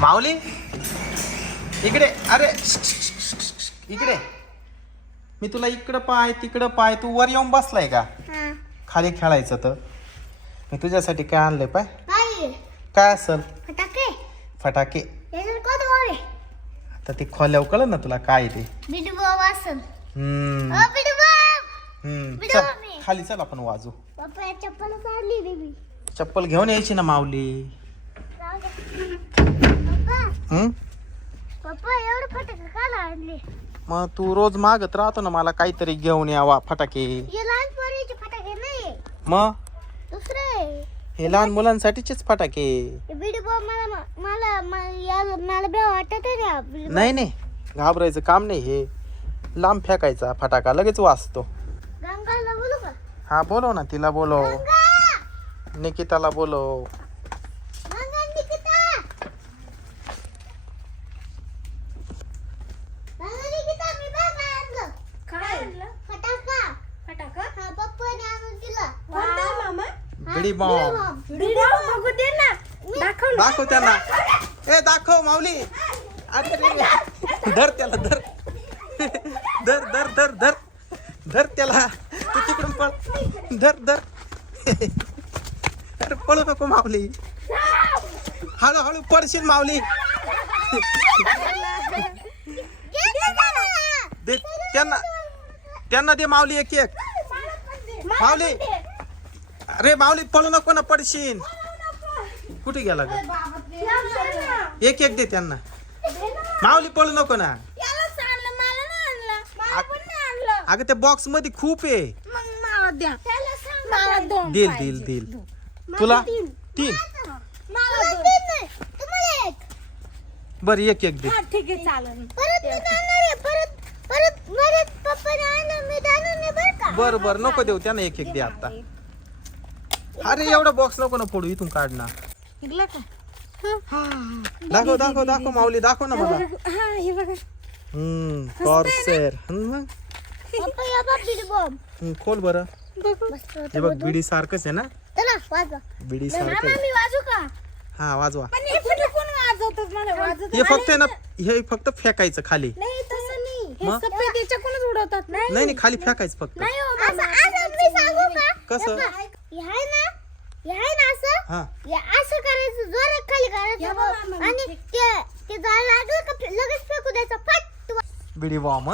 माऊली? इकडे अरे इकडे. मी तुला इकडं पाय तिकडं पाय तू वर येऊन बसलाय का? हा. खाली खेळायचं तर. मी तुझ्यासाठी काय आणलंय पाय? काय असल? फटाके. फटाके. आता ते खोल्यावर कळलं ना तुला काय ते. खाली चल आपण वाजू. चप्पल घेऊन यायची ना माऊली? पप्पा एवढे फटाके आणले? मग तू रोज मागत राहतो ना मला काहीतरी घेऊन यावा फटाके. हे लहान पोरीचे फटाके नाही. मग? दुसरे. हे लहान मुलांसाठीचेच फटाके. बिडू मला मला मला या- मला बे वाटत आहे ना बिडू नाही नाही. घाबरायचं काम नाही हे. लांब फेकायचा फटाका लगेच वाजतो गंगाला बोलू का? हा बोलव ना तिला बोलव. गंगा! निकिताला बोलव गंगा निकिता गंगा निकिता मी बघ काय आणलं काय आणलं फटाका फटाका हा पप्पाने आणून दिला कोणता मामा बिडी बॉम्ब बघू दे ना. दाखव. दाखव त्यांना ए दाखव माऊली. अरे. धर. त्याला धर. धर धर धर धर. धर त्याला. तू तिकडून पळ. धर धर. अरे पळू नको माऊली. हळूहळू पडशील माऊली. दे त्यांना त्यांना दे माऊली एक एक. माऊली. अरे बावली पळू नको ना पडशीन कुठे गेला ग? एक एक दे त्यांना. माऊली पळू नको ना. अगं त्या बॉक्समध्ये खूप आहे. दिल दिल दिल तुला? तीन. बर एक एक दे. ठीक आहे बर बर नको देऊ त्यांना एक एक दे आता. अरे एवढा बॉक्स नको ना फोडू इथून काढ ना निघलं का दाखव दाखव दाखव माऊली दाखव ना मला हा हे बघा. हम्म कॉर्सेर हम्म, पप्पा या बा बिडी बॉम्ब हम्म, खोल बरं. बघू. मस्त हे बघ बिडी सारखंच आहे ना? चला वाजवा. बिडी सारखं मी वाजू का? हा वाजवा. पण हे फुलं कोण वाजवतात मला वाजत हे फक्त आहे ना हे फक्त फेकायचं खाली. नाही तसं नाही. हे मग? सफेद याच्याकडूनच उडवतात नाही नाही नाही खाली फेकायचं फक्त. नाही हो असं मामा. असं मी सांगू का? कसं? आहे ना हे आहे ना असं? हा. हे असं करायचं जोरात खाली या करायचं आणि ते ते जाळ लागलं का लगेच फेकू द्यायचं. फट बिडी बॉम्ब